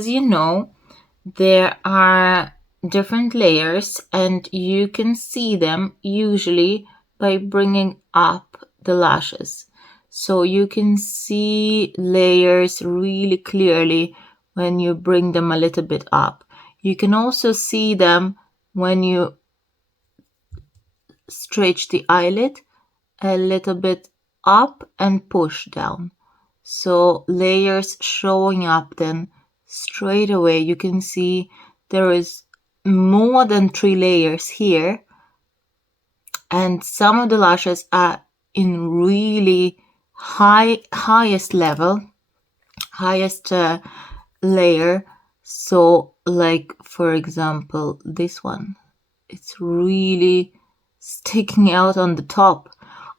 as you know, there are different layers and you can see them usually by bringing up the lashes. So you can see layers really clearly when you bring them a little bit up. You can also see them when you stretch the eyelid a little bit up and push down. So layers showing up then straight away. You can see there is more than 3 layers here, and some of the lashes are in really highest level, highest layer. So like for example this one, it's really sticking out on the top.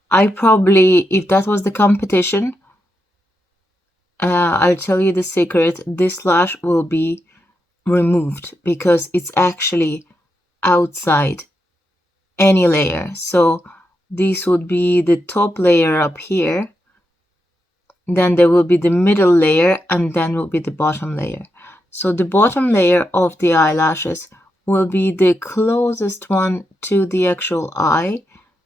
I probably, if that was the competition, I'll tell you the secret, this lash will be removed because it's actually outside any layer. So this would be the top layer up here, then there will be the middle layer, and then will be the bottom layer. So the bottom layer of the eyelashes will be the closest one to the actual eye.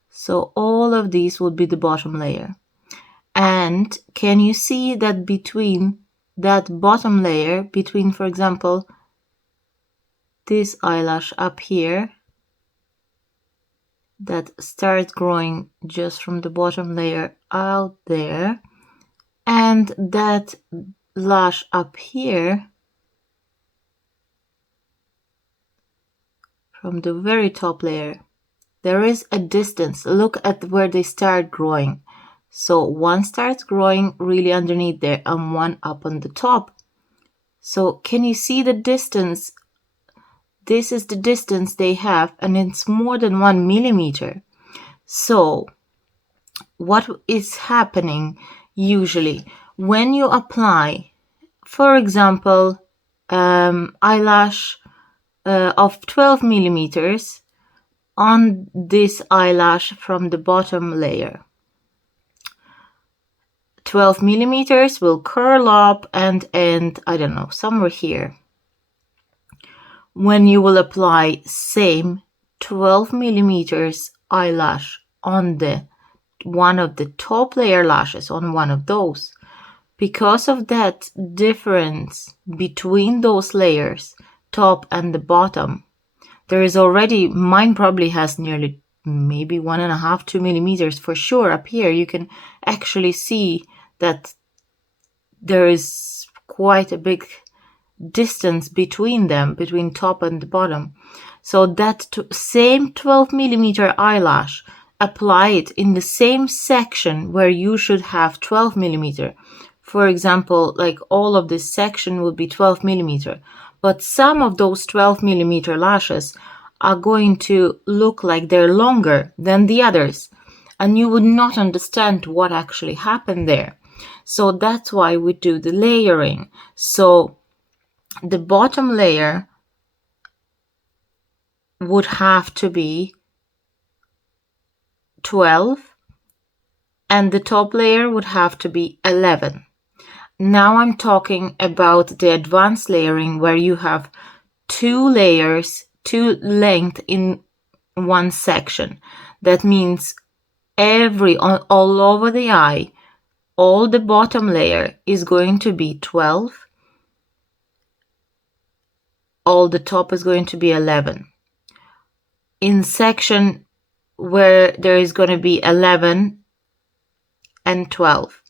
So all of these would be the bottom layer. And can you see that between that bottom layer, between, for example, this eyelash up here, that starts growing just from the bottom layer out there, and that lash up here, from the very top layer, there is a distance. Look at where they start growing. So one starts growing really underneath there and one up on the top. So can you see the distance? This is the distance they have, and it's more than 1 millimeter. So what is happening usually when you apply, for example, eyelash of 12 millimeters on this eyelash from the bottom layer. 12 millimeters will curl up and end, I don't know, somewhere here. When you will apply same 12 millimeters eyelash on the one of the top layer lashes, on one of those, because of that difference between those layers, top and the bottom, there is already, mine probably has nearly maybe 1.5, 2 millimeters for sure up here. You can actually see that there is quite a big distance between them, between top and the bottom. So that same 12 millimeter eyelash, apply it in the same section where you should have 12 millimeter. For example, like all of this section would be 12 millimeter, but some of those 12 millimeter lashes are going to look like they're longer than the others, and you would not understand what actually happened there. So that's why we do the layering. So the bottom layer would have to be 12 and the top layer would have to be 11. Now I'm talking about the advanced layering where you have 2 layers, 2 length in one section. That means all over the eye, all the bottom layer is going to be 12. All the top is going to be 11. In section where there is going to be 11 and 12.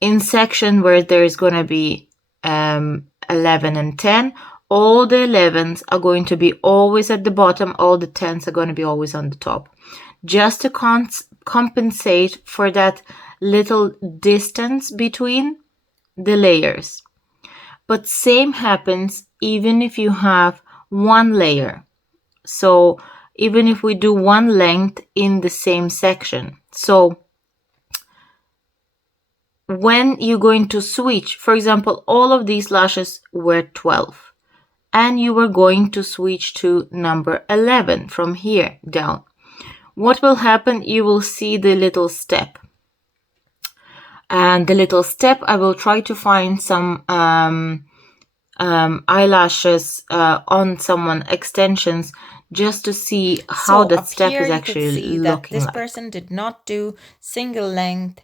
In section where there is going to be 11 and 10, all the 11s are going to be always at the bottom, all the 10s are going to be always on the top. Just to compensate for that little distance between the layers. But same happens even if you have one layer. So even if we do one length in the same section. So when you're going to switch, for example, all of these lashes were 12 and you were going to switch to number 11 from here down. What will happen? You will see the little step. And the little step, I will try to find some eyelashes on someone, extensions, just to see how So that up step here is you could actually see that looking this like. person did not do single length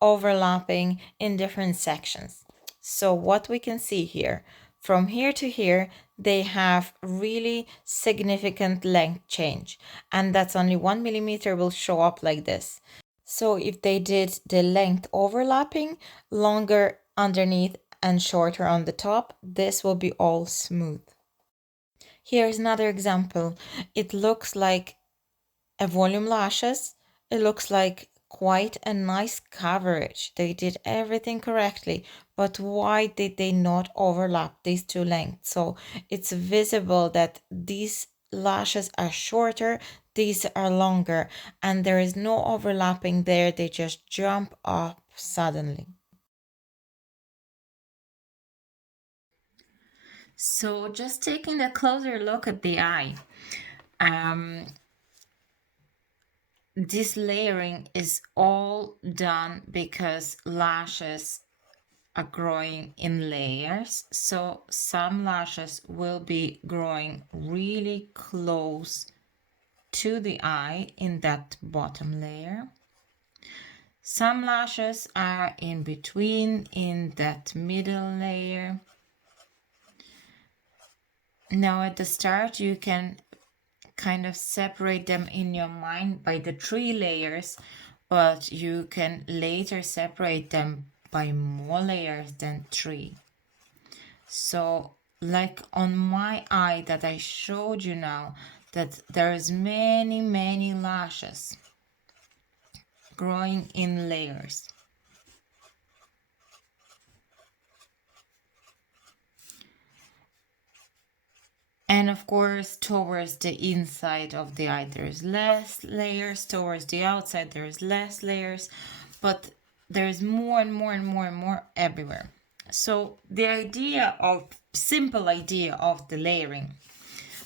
overlapping in different sections. So what we can see here, from here to here, they have really significant length change, and that's only 1 millimeter will show up like this. So if they did the length overlapping, longer underneath and shorter on the top, this will be all smooth. Here's another example. It looks like a volume lashes. It looks like quite a nice coverage. They did everything correctly, but why did they not overlap these two lengths? So it's visible that these lashes are shorter, these are longer, and there is no overlapping there. They just jump up suddenly. So just taking a closer look at the eye. This layering is all done because lashes are growing in layers. So some lashes will be growing really close to the eye in that bottom layer. Some lashes are in between in that middle layer. Now at the start you can kind of separate them in your mind by the 3 layers, but you can later separate them by more layers than 3. So like on my eye that I showed you now, that there's many lashes growing in layers. And of course, towards the inside of the eye, there's less layers. Towards the outside, there's less layers. But there's more and more and more and more everywhere. So the simple idea of the layering,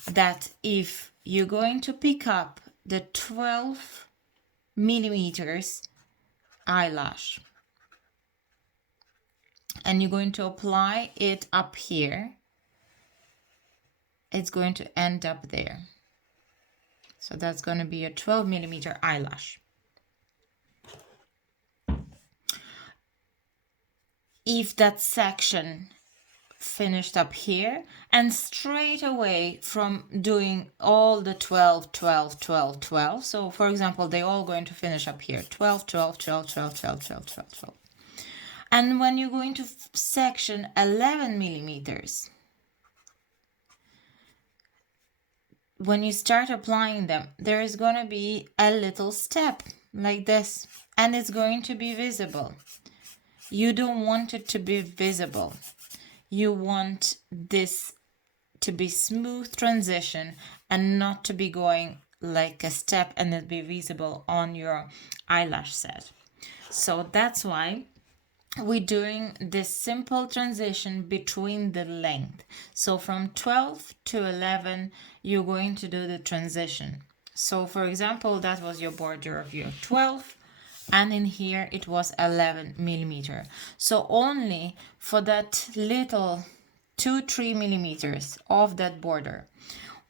that if you're going to pick up the 12 millimeters eyelash and you're going to apply it up here, it's going to end up there. So that's going to be a 12 millimeter eyelash. If that section finished up here, and straight away from doing all the 12 12 12 12, so for example they all going to finish up here 12 12 12 12 12 12 12 12, and when you go into section 11 millimeters, when you start applying them, there is going to be a little step like this, and it's going to be visible. You don't want it to be visible. You want this to be smooth transition and not to be going like a step and it be visible on your eyelash set. So that's why we're doing this simple transition between the length. So from 12 to 11, you're going to do the transition. So for example, that was your border of your 12, and in here it was 11 millimeter. So only for that little 2-3 millimeters of that border,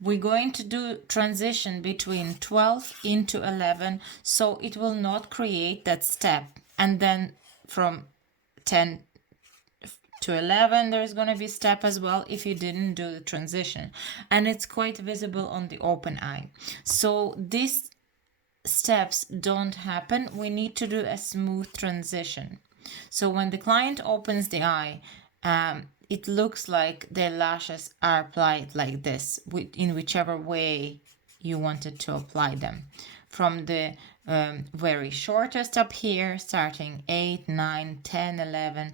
we're going to do transition between 12 into 11, so it will not create that step. And then from 10 to 11 there's going to be step as well if you didn't do the transition, and it's quite visible on the open eye. So these steps don't happen. We need to do a smooth transition. So when the client opens the eye, it looks like the lashes are applied like this, in whichever way you wanted to apply them. From the very shortest up here, starting 8, 9, 10, 11,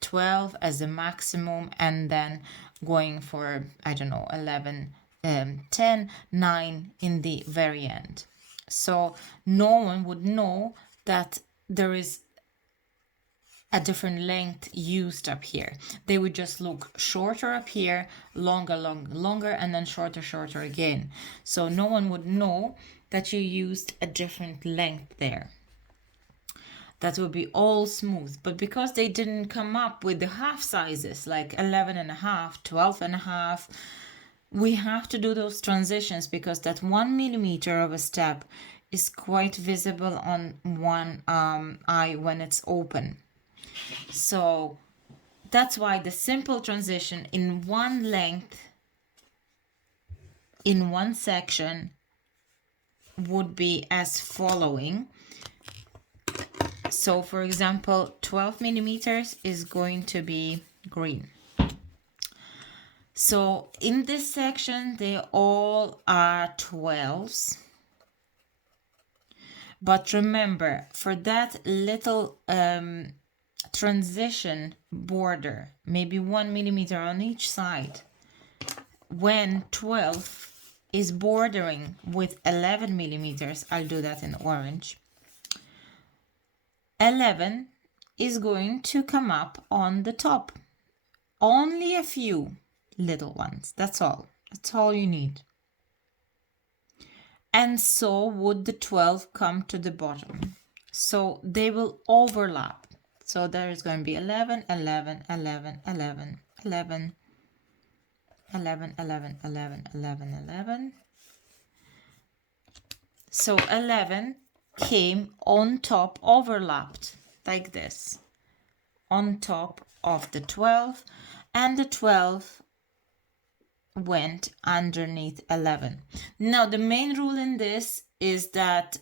12 as the maximum, and then going for, I don't know, 11, 10, 9 in the very end. So no one would know that there is a different length used up here. They would just look shorter up here, longer, and then shorter again. So no one would know that you used a different length there. that would be all smooth. But because they didn't come up with the half sizes, like 11 and a half, 12 and a half, we have to do those transitions because that 1 millimeter of a step is quite visible on one eye when it's open. So that's why the simple transition in one length, in one section, would be as following. So for example, 12 millimeters is going to be green. So in this section, they all are 12s. But remember, for that little transition border, maybe 1 millimeter on each side, when 12 is bordering with 11 millimeters, I'll do that in orange, 11 is going to come up on the top. Only a few little ones, that's all. That's all you need. And so would the 12 come to the bottom. So they will overlap. So there is going to be 11, 11, 11, 11, 11, 11, 11, 11, 11, 11. So 11 came on top, overlapped like this, on top of the 12, and the 12 went underneath 11. Now the main rule in this is that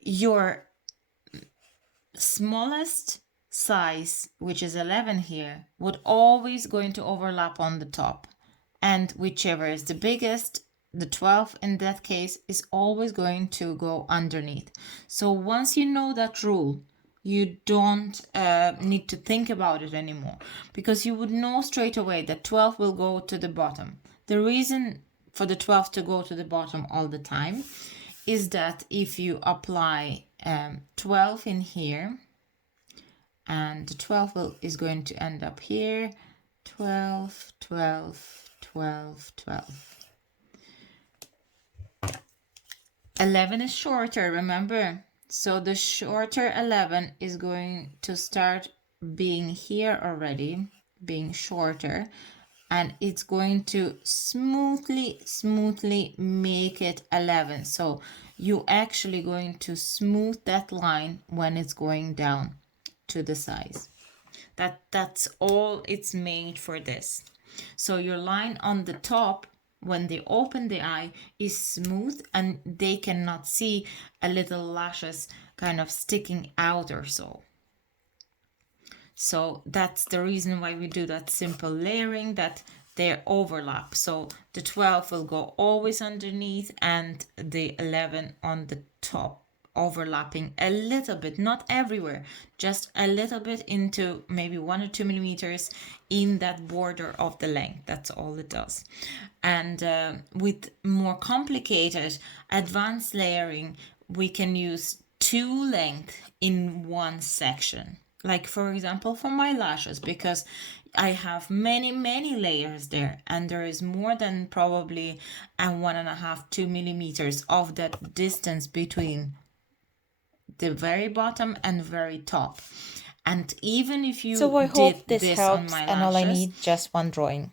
your smallest size, which is 11 here, would always going to overlap on the top, and whichever is the biggest, the 12 in that case, is always going to go underneath. So once you know that rule, you don't need to think about it anymore, because you would know straight away that 12 will go to the bottom. The reason for the 12 to go to the bottom all the time is that if you apply 12 in here, and the 12 is going to end up here, 12, 12, 12, 12. 11 is shorter, remember? So the shorter 11 is going to start being here already, being shorter, and it's going to smoothly make it 11. So you actually going to smooth that line when it's going down to the size. That's all it's made for this. So your line on the top, when they open the eye, is smooth and they cannot see a little lashes kind of sticking out or so. So that's the reason why we do that simple layering, that they overlap. So the 12 will go always underneath and the 11 on the top, overlapping a little bit, not everywhere, just a little bit into maybe 1 or 2 millimeters in that border of the length. That's all it does. And with more complicated advanced layering, we can use 2 lengths in one section. Like for example, for my lashes, because I have many layers there, and there is more than probably 1.5, 2 millimeters of that distance between the very bottom and very top. And even if you So I hope did this this on helps, my and all I lashes, need just one drawing.